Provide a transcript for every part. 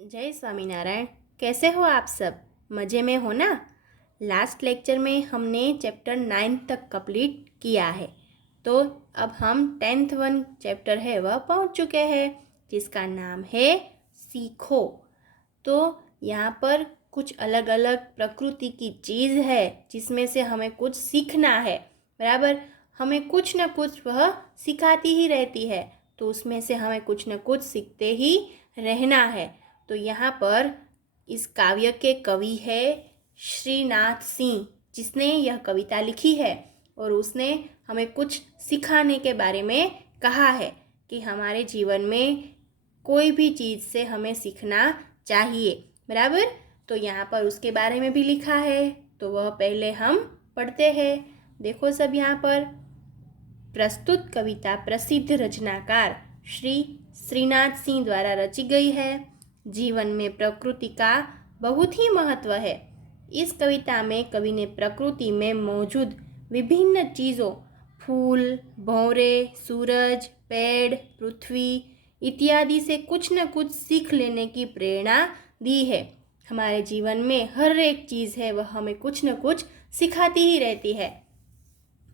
जय स्वामीनारायण। कैसे हो आप सब? मज़े में हो ना? लास्ट लेक्चर में हमने चैप्टर 9 तक कंप्लीट किया है, तो अब हम 10th वन चैप्टर है वह पहुंच चुके हैं, जिसका नाम है सीखो। तो यहाँ पर कुछ अलग अलग प्रकृति की चीज़ है जिसमें से हमें कुछ सीखना है। बराबर, हमें कुछ न कुछ वह सिखाती ही रहती है, तो उसमें से हमें कुछ न कुछ सीखते ही रहना है। तो यहाँ पर इस काव्य के कवि है श्रीनाथ सिंह, जिसने यह कविता लिखी है और उसने हमें कुछ सिखाने के बारे में कहा है कि हमारे जीवन में कोई भी चीज़ से हमें सीखना चाहिए। बराबर, तो यहाँ पर उसके बारे में भी लिखा है, तो वह पहले हम पढ़ते हैं। देखो सब, यहाँ पर प्रस्तुत कविता प्रसिद्ध रचनाकार श्री श्रीनाथ सिंह द्वारा रची गई है। जीवन में प्रकृति का बहुत ही महत्व है। इस कविता में कवि ने प्रकृति में मौजूद विभिन्न चीज़ों, फूल, भंवरे, सूरज, पेड़, पृथ्वी इत्यादि से कुछ न कुछ सीख लेने की प्रेरणा दी है। हमारे जीवन में हर एक चीज़ है वह हमें कुछ न कुछ सिखाती ही रहती है,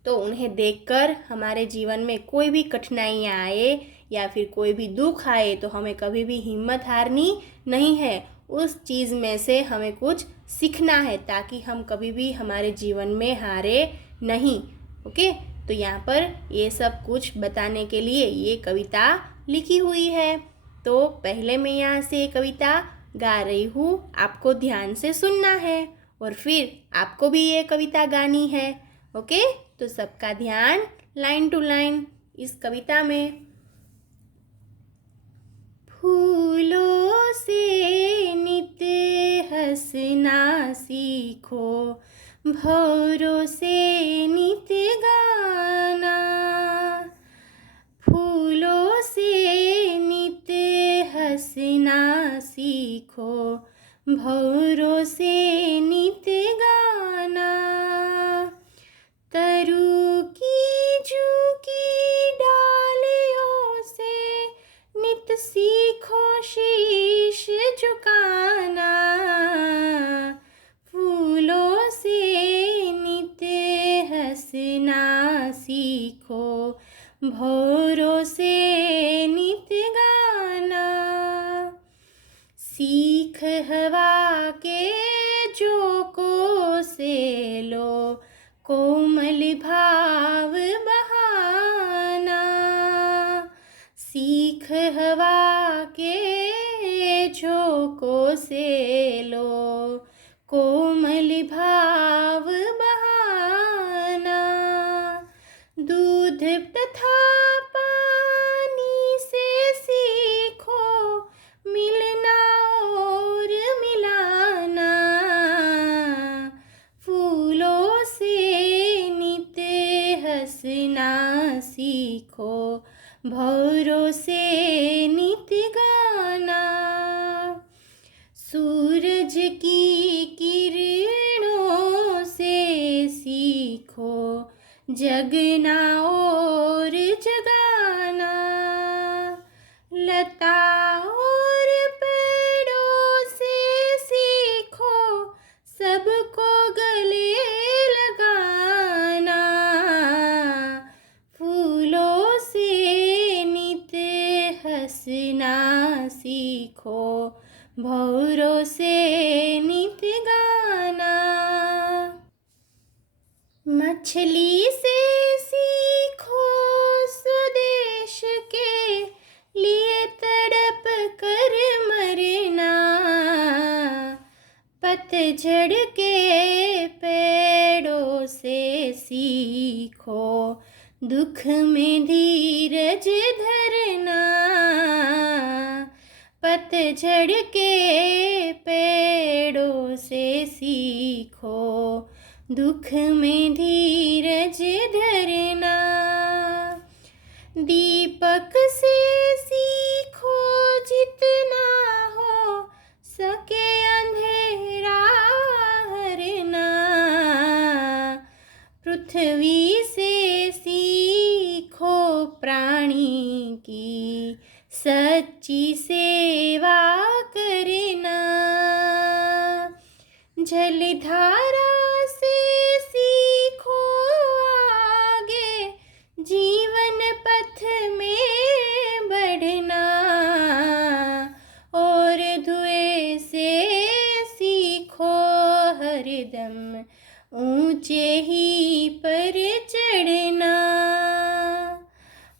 तो उन्हें देखकर हमारे जीवन में कोई भी कठिनाइयाँ आए या फिर कोई भी दुख आए तो हमें कभी भी हिम्मत हारनी नहीं है। उस चीज़ में से हमें कुछ सीखना है ताकि हम कभी भी हमारे जीवन में हारे नहीं। ओके, तो यहाँ पर ये सब कुछ बताने के लिए ये कविता लिखी हुई है। तो पहले मैं यहाँ से ये कविता गा रही हूँ, आपको ध्यान से सुनना है और फिर आपको भी ये कविता गानी है। ओके, तो सबका ध्यान लाइन टू लाइन इस कविता में। फूलों से नित हंसना सीखो, भंवरों से नित गाना। फूलों से नित हंसना सीखो, भंवरों से नित गाना। तरु की झुकी डालियों से नित सीखो शीश झुकाना। फूलों से नित हंसना सीखो, भंवरों से नित गाना। सीख हवा के झोंकों से लो, कोमल भाव बहाना। सीख हवा के झोंकों से लो, कोमल भाव बहाना। दूध तथा पानी से सीखो, मिलना और मिलाना। फूलों से नित हंसना सीखो, भंवरों से नित गाना। सूरज की किरणों से सीखो, जगना और जगाना। लता और पेड़ों से सीखो, सबको गले लगाना। फूलों से नित हंसना सीखो, भंवरों से नित गाना। मछली से सीखो, स्वदेश के लिए तड़प कर मरना। पतझड़ के पेड़ों से सीखो, दुख में धीरज धरना। पतझड़ के पेड़ों से सीखो, दुख में धीरज धरना। दीपक से सीखो, जितना हो सके अंधेरा हरना। पृथ्वी से सीखो, प्राणी की सच्ची सेवा करना। जलधारा से सीखो आगे, जीवन पथ में बढ़ना, और धुएं से सीखो हरदम ऊंचे ही पर चढ़ना,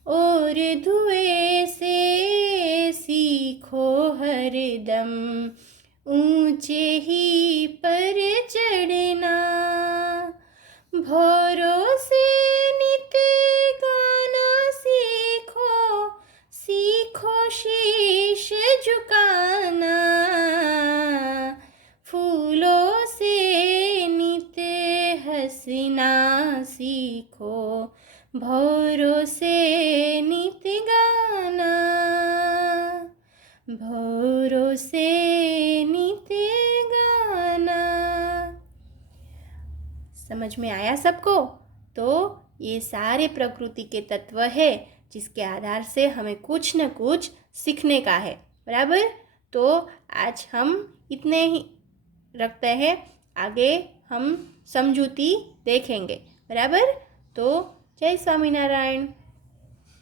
और धुएं से सीखो हरदम ऊंचे ही पर चढ़ना। भौरों से नित गाना सीखो, सीखो शीश झुकाना, फूलों से नित हंसना सीखो, भौरों से नित गाना, भौरों से नित गाना। समझ में आया सबको? तो ये सारे प्रकृति के तत्व है जिसके आधार से हमें कुछ न कुछ सीखने का है, बराबर। तो आज हम इतने ही रखते हैं, आगे हम समझूती देखेंगे, बराबर। तो जय स्वामीनारायण।